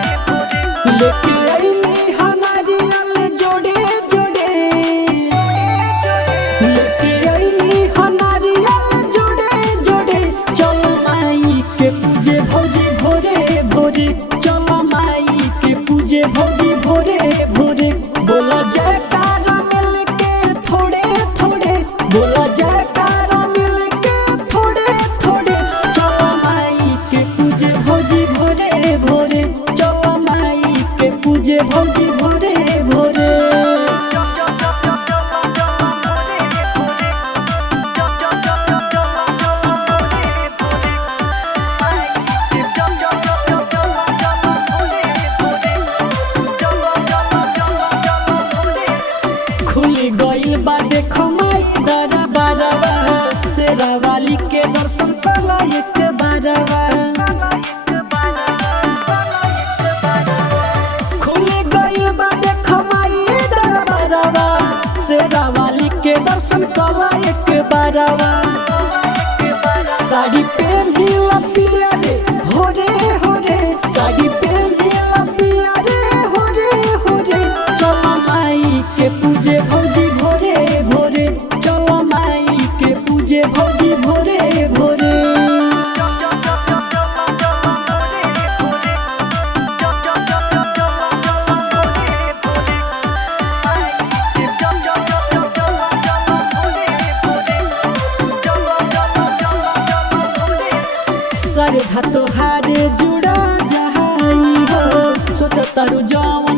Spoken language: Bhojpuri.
लेके आईनी हनारियल जोड़े जोड़े, लेके आईनी हनारियल जोड़े जोड़े। चलो माई के पूजे भौजी भोरे भोरे, चलो माई के पूजे भौजी भोरे भोरे। बोला जयकारा मिल के थोड़े थोड़े, बोला जयकारा मिल के थोड़े थोड़े। चलो माई के पूजे भौजी भोरे भोरे, चलो माई के पूजे भौजी भोरे भोरे। खुली गइल बा देखो माई दरा बारवा, शेरा वाली के दर्शन करा एक बारवा। खुली गइल बा देखो माई दरा बारवा, शेरा वाली के दर्शन करा एक बारवा। साड़ी पहनिला पिया रे होरे होरे, साड़ी पहनिला पिया रे होरे होरे। चलो माई के पूजे भौजी भोरे भोरे, चलो माई के पूजे भौजी भोरे भोरे। सरधा तोहारे जुड़ा जहाई हो, सोचतारू जौन